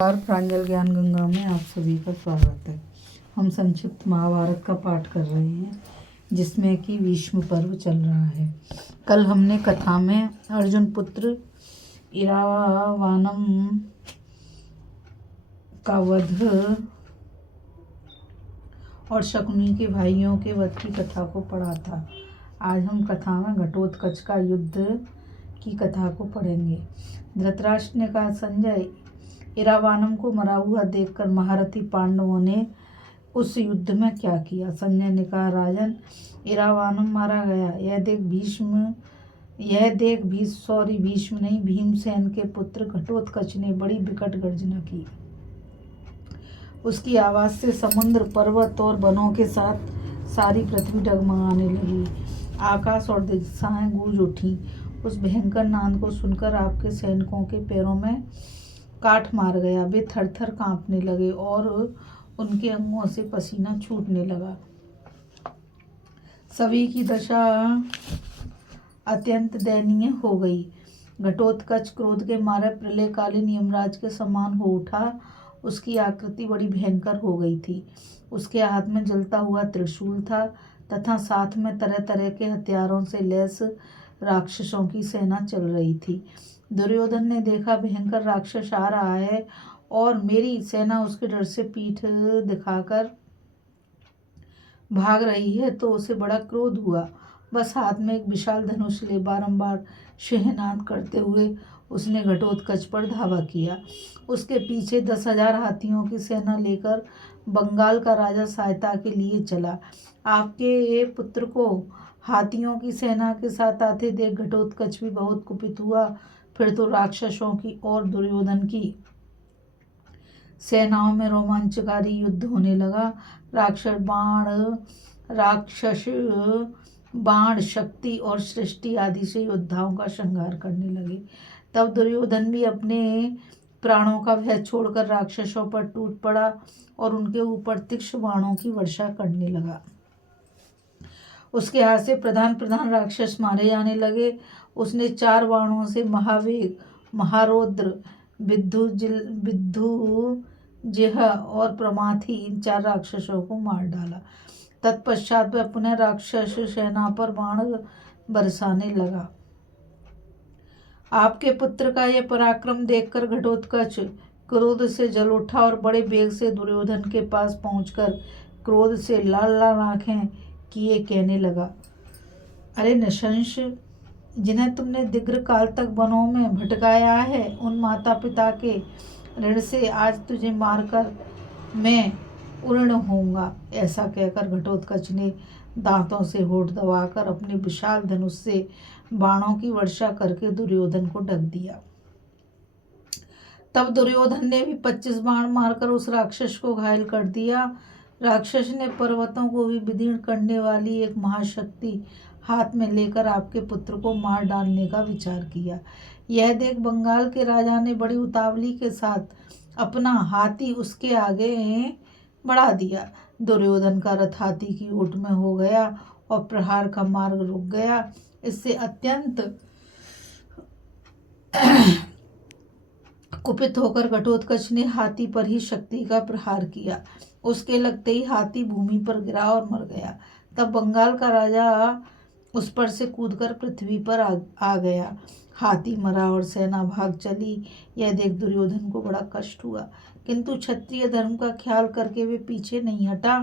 नमस्कार, प्रांजल ज्ञान गंगा में आप सभी का स्वागत है। हम संक्षिप्त महाभारत का पाठ कर रहे हैं जिसमें कि भीष्म पर्व चल रहा है। कल हमने कथा में अर्जुन पुत्र इरावानम का वध और शकुनी के भाइयों के वध की कथा को पढ़ा था। आज हम कथा में घटोत्कच का युद्ध की कथा को पढ़ेंगे। धृतराष्ट्र ने कहा, संजय, इरावानम को मरा हुआ देखकर महारथी पांडवों ने उस युद्ध में क्या किया? संजय ने कहा, राजन, इरावानम मारा गया। भीष्म नहीं, भीमसेन के पुत्र घटोत्कच ने बड़ी विकट गर्जना की। उसकी आवाज से समुद्र, पर्वत और वनों के साथ सारी पृथ्वी डगमगाने लगी। आकाश और दिशाएं गूंज उठी। उस भयंकर नाद को सुनकर आपके सैनिकों के पैरों में काठ मार गया। वे थर थर कांपने लगे और उनके अंगों से पसीना छूटने लगा। सभी की दशा अत्यंत दयनीय हो गई। घटोत्कच क्रोध के मारे प्रलयकालीन यमराज के समान हो उठा। उसकी आकृति बड़ी भयंकर हो गई थी। उसके हाथ में जलता हुआ त्रिशूल था तथा साथ में तरह तरह के हथियारों से लैस राक्षसों की सेना चल रही थी। दुर्योधन ने देखा, भयंकर राक्षस आ रहा है और मेरी सेना उसके डर से पीठ दिखाकर भाग रही है, तो उसे बड़ा क्रोध हुआ। बस हाथ में एक विशाल धनुष ले बारंबार सिंहनाद करते हुए उसने घटोत्कच पर धावा किया। उसके पीछे 10,000 हाथियों की सेना लेकर बंगाल का राजा सहायता के लिए चला। आपके पुत्र को हाथियों की सेना के साथ आते देख घटोत्कच भी बहुत कुपित हुआ। फिर तो राक्षसों की और दुर्योधन की सेनाओं में रोमांचकारी युद्ध होने लगा। राक्षस बाण, शक्ति और सृष्टि आदि से योद्धाओं का संहार करने लगे। तब दुर्योधन भी अपने प्राणों का भय छोड़कर राक्षसों पर टूट पड़ा और उनके ऊपर तीक्ष्ण बाणों की वर्षा करने लगा। उसके हाथ से प्रधान प्रधान राक्षस मारे जाने लगे। उसने 4 बाणों से महावेग, महारौद्र, विद्धुजिह्व और प्रमाथी इन 4 राक्षसों को मार डाला। तत्पश्चात वह पुनः राक्षस सेना पर बाण बरसाने लगा। आपके पुत्र का यह पराक्रम देखकर घटोत्कच क्रोध से जल उठा और बड़े वेग से दुर्योधन के पास पहुंचकर क्रोध से लाल लाल आंखें किए कहने लगा, अरे नृशंस, जिन्हें तुमने दीर्घ काल तक वनों में भटकाया है, उन माता पिता के ऋण से आज तुझे मारकर मैं उर्ण होऊंगा। ऐसा कहकर घटोत्कच ने दांतों से होठ दबाकर अपने विशाल धनुष से बाणों की वर्षा करके दुर्योधन को ढक दिया। तब दुर्योधन ने भी 25 बाण मारकर उस राक्षस को घायल कर दिया। राक्षस ने पर्वतों को भी विदीर्ण करने वाली एक महाशक्ति हाथ में लेकर आपके पुत्र को मार डालने का विचार किया। यह देख बंगाल के राजा ने बड़ी उतावली के साथ अपना हाथी उसके आगे बढ़ा दिया। दुर्योधन का रथ हाथी की ओट में हो गया और प्रहार का मार्ग रुक गया। इससे अत्यंत कुपित होकर घटोत्कच ने हाथी पर ही शक्ति का प्रहार किया। उसके लगते ही हाथी भूमि पर गिरा और मर गया। तब बंगाल का राजा उस पर से कूदकर पृथ्वी पर आ गया। हाथी मरा और सेना भाग चली। यह देख दुर्योधन को बड़ा कष्ट हुआ, किंतु क्षत्रिय धर्म का ख्याल करके वे पीछे नहीं हटा।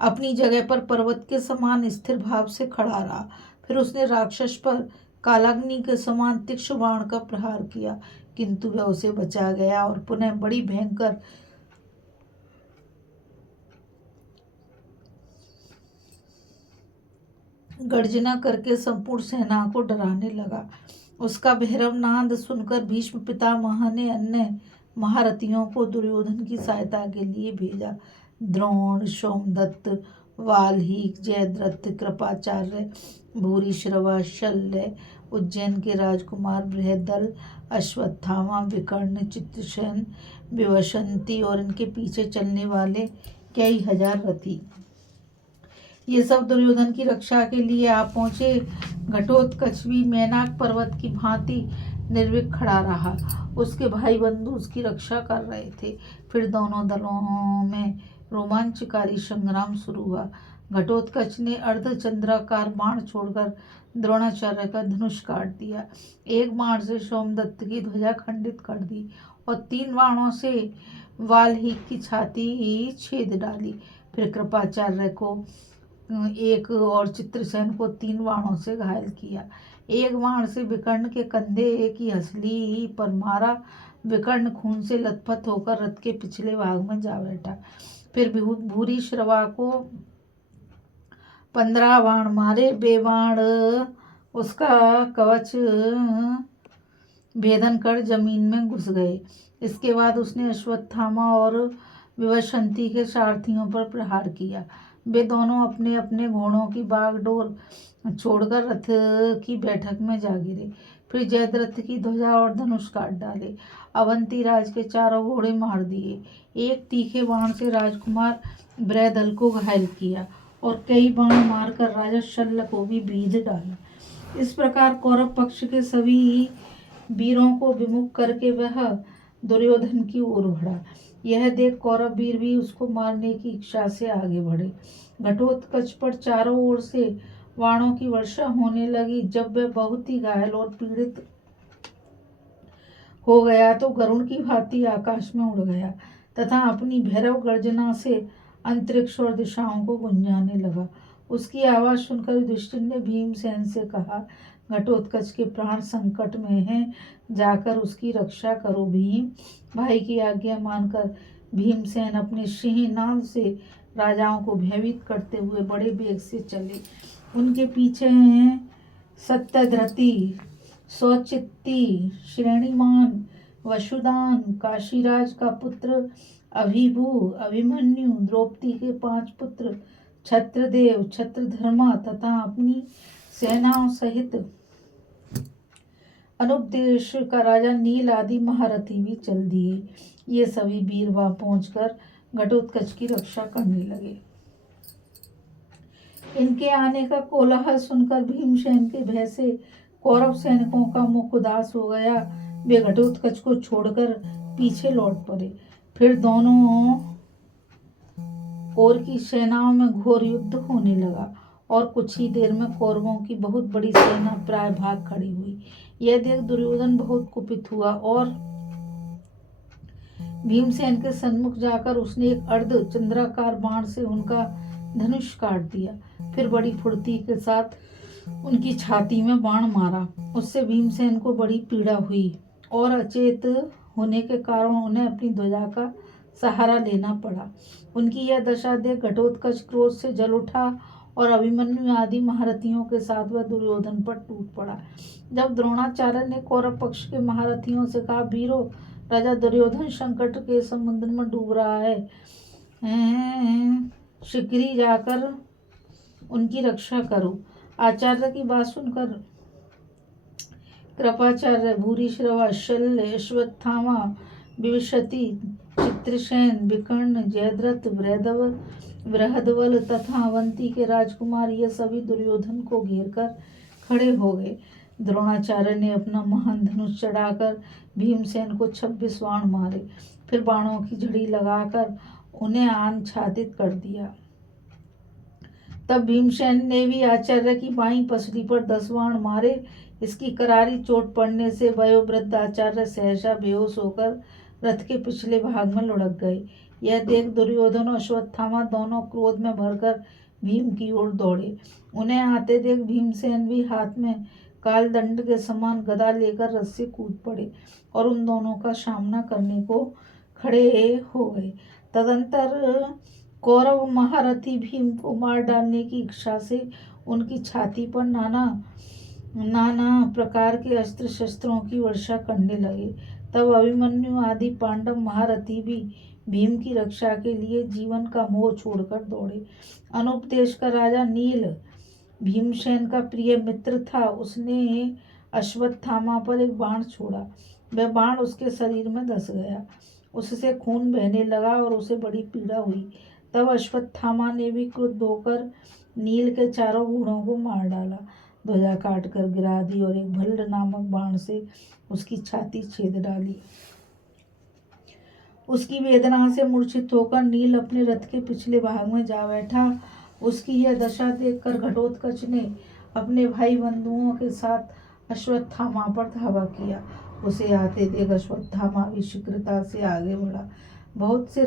अपनी जगह पर पर्वत के समान स्थिर भाव से खड़ा रहा। फिर उसने राक्षस पर कालाग्नि के समान तीक्ष्ण बाण का प्रहार किया, किंतु वह उसे बचा गया और पुनः बड़ी भयंकर गर्जना करके संपूर्ण सेना को डराने लगा। उसका भैरव नाद सुनकर भीष्म पितामह ने अन्य महारथियों को दुर्योधन की सहायता के लिए भेजा। द्रोण, सोमदत्त, वाल्मीकि, जयद्रथ, कृपाचार्य, भूरिश्रवा, शल्य, उज्जैन के राजकुमार बृहदल, अश्वत्थामा, विकर्ण, चित्रसेन, विवसंती और इनके पीछे चलने वाले कई हजार रथी, ये सब दुर्योधन की रक्षा के लिए आ पहुंचे। घटोत्कच भी मैनाक पर्वत की भांति निर्भीक खड़ा रहा। उसके भाई बंधु उसकी रक्षा कर रहे थे। फिर दोनों दलों में रोमांचकारी संग्राम शुरू हुआ। घटोत्कच ने अर्धचंद्राकार बाण छोड़कर द्रोणाचार्य का धनुष काट दिया। एक बाण से सोमदत्त की ध्वजा खंडित कर दी और 3 बाणों से वाल्मीकि की छाती छेद डाली। फिर कृपाचार्य को एक और चित्रसेन को 3 बाणों से घायल किया। एक बाण से विकर्ण के कंधे की हंसली पर मारा। विकर्ण खून से लथपथ होकर रथ के पिछले भाग में जा बैठा। फिर भूरी श्रवा को 15 बाण मारे। वे बाण उसका कवच भेदन कर जमीन में घुस गए। इसके बाद उसने अश्वत्थामा और विवशंती के सारथियों पर प्रहार किया। वे दोनों अपने अपने घोड़ों की बागडोर छोड़कर रथ की बैठक में जा गिरे। फिर जयद्रथ की ध्वजा और धनुष काट डाले। अवंती राज के 4 घोड़े मार दिए। एक तीखे बाण से राजकुमार ब्रहदल को घायल किया और कई बाण मारकर राजा शल्य को भी बीध डाला। इस प्रकार कौरव पक्ष के सभी वीरों को विमुख करके वह दुर्योधन की ओर बढ़ा। यह देख कौरव वीर भी उसको मारने की इच्छा से आगे बढ़े। घटोत्कच पर चारों ओर से बाणों की वर्षा होने लगी। जब वह बहुत ही घायल और पीड़ित हो गया तो गरुड़ की भांति आकाश में उड़ गया तथा अपनी भैरव गर्जना से अंतरिक्ष और दिशाओं को गुंजाने लगा। उसकी आवाज सुनकर युधिष्ठिर ने भीमसेन से कहा, घटोत्कच के प्राण संकट में हैं, जाकर उसकी रक्षा करो भीम। भाई की आज्ञा मानकर भीमसेन अपने सिंहनाद से राजाओं को भयभीत करते हुए बड़े वेग से चले। उनके पीछे सत्यधृति, सौचित्ती, श्रेणीमान, वसुदान, काशीराज का पुत्र अभिभू, अभिमन्यु, द्रौपदी के 5 पुत्र, छत्रदेव, छत्रधर्मा तथा अपनी सेनाओं सहित अनुपदेश का राजा नील आदि महारथी भी चल दिए। ये सभी वीर वहां पहुंचकर घटोत्कच की रक्षा करने लगे। इनके आने का कोलाहल सुनकर भीमसेन के भय से कौरव सैनिकों का मुख उदास हो गया। वे घटोत्कच को छोड़कर पीछे लौट पड़े। फिर दोनों ओर की सेनाओं में घोर युद्ध होने लगा और कुछ ही देर में कौरवों की बहुत बड़ी सेना प्राय भाग खड़ी हुई। यह देख दुर्योधन बहुत कुपित हुआ और भीमसेन के सन्मुख जाकर उसने एक अर्ध चंद्राकार बाण से उनका धनुष काट दिया। फिर बड़ी फुर्ती के साथ उनकी छाती में बाण मारा। उससे भीमसेन को बड़ी पीड़ा हुई और अचेत होने के कारण उन्हें अपनी ध्वजा का सहारा लेना पड़ा। उनकी यह दशा देख घटोत्कच क्रोध से जल उठा और अभिमन्यु आदि महारथियों के साथ वह दुर्योधन पर टूट पड़ा। जब द्रोणाचार्य ने कौरव पक्ष के महारथियों से कहा, वीरों, राजा दुर्योधन संकट के समुद्र में डूब रहा है, शीघ्र ही जाकर उनकी रक्षा करो। आचार्य की बात सुनकर कृपाचार्य, भूरिश्रवा, शल्य, अश्वत्थामा, विवशति, चित्रसेन, विकर्ण, जयद्रथ, बृहदबल तथा अवंती के राजकुमार ये सभी दुर्योधन को घेर कर खड़े हो गए। द्रोणाचार्य ने अपना महान धनुष चढ़ाकर भीमसेन को 26 बाण मारे। फिर बाणों की झड़ी लगाकर उन्हें आच्छादित कर दिया। तब भीमसेन ने भी आचार्य की बाईं पसली पर 10 बाण मारे। इसकी करारी चोट पड़ने से वयोवृद्ध आचार्य सहसा बेहोश होकर रथ के पिछले भाग में लुढ़क गए। यह देख दुर्योधन और अश्वत्थामा दोनों क्रोध में भरकर भीम की ओर दौड़े। उन्हें आते देख भीमसेन भी हाथ में कालदंड के समान गदा लेकर रथ से कूद पड़े और उन दोनों का सामना करने को खड़े हो गए। तदंतर कौरव महारथी भीम को मार डालने की इच्छा से उनकी छाती पर नाना प्रकार के अस्त्र शस्त्रों की वर्षा करने लगे। तब अभिमन्यु आदि पांडव महारथी भी भीम की रक्षा के लिए जीवन का मोह छोड़कर दौड़े। अनुपदेश का राजा नील भीमसेन का प्रिय मित्र था। उसने अश्वत्थामा पर एक बाण छोड़ा। वह बाण उसके शरीर में धंस गया। उससे खून बहने लगा और उसे बड़ी पीड़ा हुई। तब अश्वत्थामा ने भी क्रुद्ध होकर नील के 4 घोड़ों को मार डाला। ध्वजा काट कर गिरा दी और एक भल्ल नामक बाण से उसकी छाती छेद डाली। उसकी वेदना से मूर्छित होकर नील अपने रथ के पिछले भाग में जा बैठा। उसकी यह दशा देखकर घटोत्कच ने अपने भाई बंधुओं के साथ अश्वत्थामा पर धावा किया। उसे आते देख अश्वत्थामा भी शीघ्रता से आगे बढ़ा। बहुत से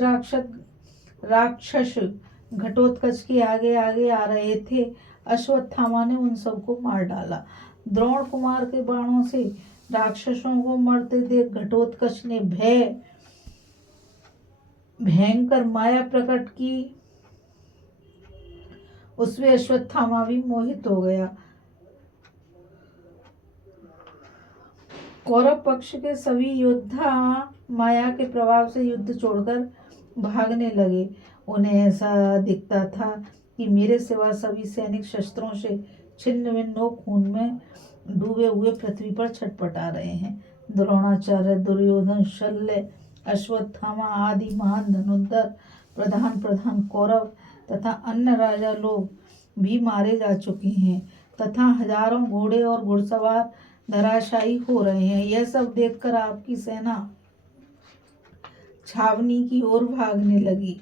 राक्षस घटोत्कच के आगे आगे आ रहे थे। अश्वत्थामा ने उन सबको मार डाला। द्रोण कुमार के बाणों से राक्षसों को मरते देख घटोत्कच ने भयंकर माया प्रकट की। उसमें अश्वत्थामा भी मोहित हो गया। कौरव पक्ष के सभी योद्धा माया के प्रभाव से युद्ध छोड़कर भागने लगे। उन्हें ऐसा दिखता था कि मेरे सिवा सभी सैनिक शस्त्रों से छिन्न भिन्न हो खून में डूबे हुए पृथ्वी पर छटपटा रहे हैं। द्रोणाचार्य, दुर्योधन, शल्य, अश्वत्थामा आदि महान धनुर्धर प्रधान कौरव तथा अन्य राजा लोग भी मारे जा चुके हैं तथा हजारों घोड़े और घुड़सवार धराशायी हो रहे हैं। यह सब देखकर आपकी सेना छावनी की ओर भागने लगी।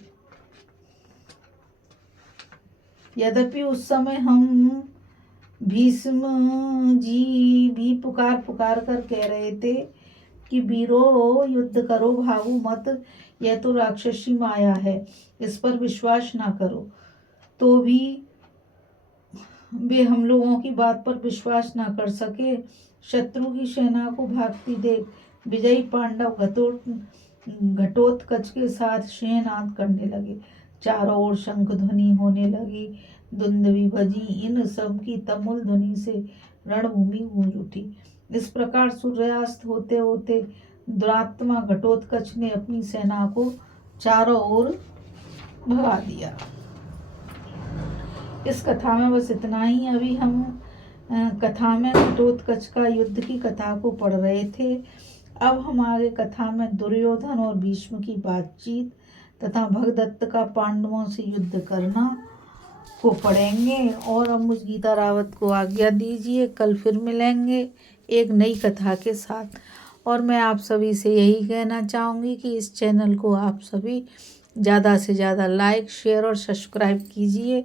यद्यपि उस समय हम भीष्म जी भी पुकार कर कह रहे थे कि वीरों युद्ध करो, भागो मत, यह तो राक्षसी माया है, इस पर विश्वास ना करो। तो भी वे हम लोगों की बात पर विश्वास ना कर सके। शत्रु की सेना को भागती देख विजयी पांडव घटोत्कच के साथ सिंहनाद करने लगे। चारों ओर शंख ध्वनि होने लगी, दुंदुभी बजी। इन सब की तमुल ध्वनि से रणभूमि गूंज उठी। इस प्रकार सूर्यास्त होते होते दुरात्मा घटोत्कच ने अपनी सेना को चारों ओर भगा दिया। इस कथा में बस इतना ही। अभी हम कथा में घटोत्कच का युद्ध की कथा को पढ़ रहे थे। अब हम आगे कथा में दुर्योधन और भीष्म की बातचीत तथा भगदत्त का पांडवों से युद्ध करना को पढ़ेंगे। और अब मुझ गीता रावत को आज्ञा दीजिए। कल फिर मिलेंगे एक नई कथा के साथ। और मैं आप सभी से यही कहना चाहूँगी कि इस चैनल को आप सभी ज़्यादा से ज़्यादा लाइक, शेयर और सब्सक्राइब कीजिए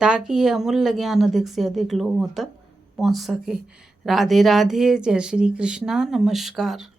ताकि ये अमूल्य ज्ञान अधिक से अधिक लोगों तक पहुँच सके। राधे राधे। जय श्री कृष्णा। नमस्कार।